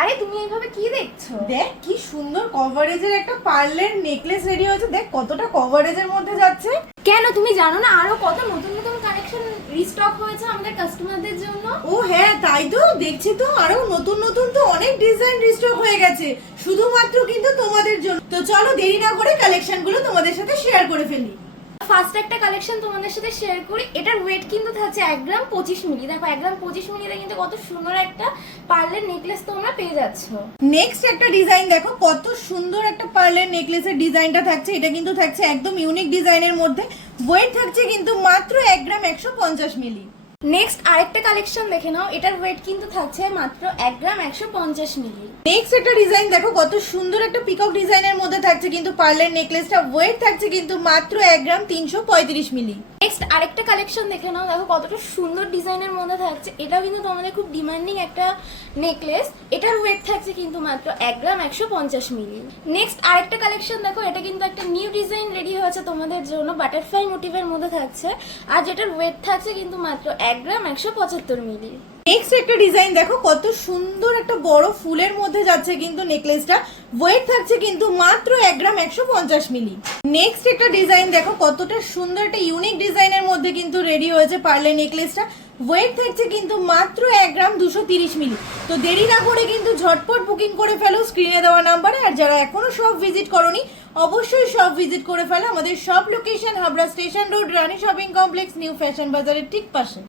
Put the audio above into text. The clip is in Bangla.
আরে তুমি এইভাবে কি দেখছো? দেখ কি সুন্দর কভারেজের একটা পার্লের নেকলেস রেডি হয়েছে। দেখ কতটা কভারেজের মধ্যে যাচ্ছে। কেন তুমি জানো না আরো কত নতুন নতুন কালেকশন রিস্টক হয়েছে আমাদের কাস্টমারদের জন্য? ও হ্যাঁ, তাই তো দেখছি তো আরো নতুন নতুন তো অনেক ডিজাইন রিস্টক হয়ে গেছে শুধুমাত্র কিন্তু তোমাদের জন্য। তো চলো দেরি না করে কালেকশনগুলো তোমাদের সাথে শেয়ার করে ফেলি। ফার্স্ট একটা কালেকশন তোমাদের সাথে শেয়ার করি। এটার ওয়েট কিন্তু থাকছে 1 গ্রাম 25 মিলি। দেখো 1 গ্রাম 25 মিলিতে কিন্তু কত সুন্দর একটা পার্লের নেকলেস তোমরা পেয়ে যাচ্ছ। নেক্সট একটা ডিজাইন দেখো, কত সুন্দর একটা পার্লের নেকলেসের ডিজাইনটা থাকছে। এটা কিন্তু থাকছে একদম ইউনিক ডিজাইনের মধ্যে। ওয়েট থাকছে কিন্তু মাত্র 1 গ্রাম 150 মিলি। নেক্সট আরেকটা কালেকশন দেখে নাও। এটার ওয়েট কিন্তু থাকছে মাত্র 1 গ্রাম 150 মিলি। নেক্সট একটা ডিজাইন দেখো, কত সুন্দর একটা পিকক ডিজাইনের মধ্যে থাকছে কিন্তু পার্লের নেকলেসটা। ওয়েট থাকছে কিন্তু মাত্র 1 গ্রাম 335 মিলি। নেক্সট আরেকটা কালেকশন দেখে নাও। দেখো কতটা সুন্দর ডিজাইনের মধ্যে থাকছে। এটাও কিন্তু তোমাদের খুব ডিমান্ডিং একটা নেকলেস। এটার ওয়েট থাকছে কিন্তু মাত্র 1 গ্রাম 150 মিলি। নেক্সট আরেকটা কালেকশন দেখো। এটা কিন্তু একটা নিউ ডিজাইন রেডি হয়েছে তোমাদের জন্য, বাটারফ্লাই মোটিভের মধ্যে থাকছে। আর যেটার ওয়েট থাকছে কিন্তু মাত্র 1 গ্রাম 175 মিলি। নেক্সট একটা ডিজাইন দেখো, কত সুন্দর একটা বড় ফুলের মধ্যে যাচ্ছে কিন্তু নেকলেসটা। ওয়েট থাকছে কিন্তু মাত্র 1 গ্রাম 150 মিলি। নেক্সট একটা ডিজাইন দেখো, কতটা সুন্দর একটা ইউনিক ডিজাইনের মধ্যে কিন্তু রেডি হয়েছে পার্লের নেকলেসটা। ওয়েট থাকছে কিন্তু মাত্র 1 গ্রাম 230 মিলি। তো দেরি না করে কিন্তু ঝটপট বুকিং করে ফেলো স্ক্রিনে দেওয়া নাম্বারে। আর যারা এখনো সব ভিজিট করোনি অবশ্যই সব ভিজিট করে ফেলো। আমাদের সব লোকেশন হাবড়া স্টেশন রোড, রানী শপিং কমপ্লেক্স, নিউ ফ্যাশন বাজারের ঠিক পাশে।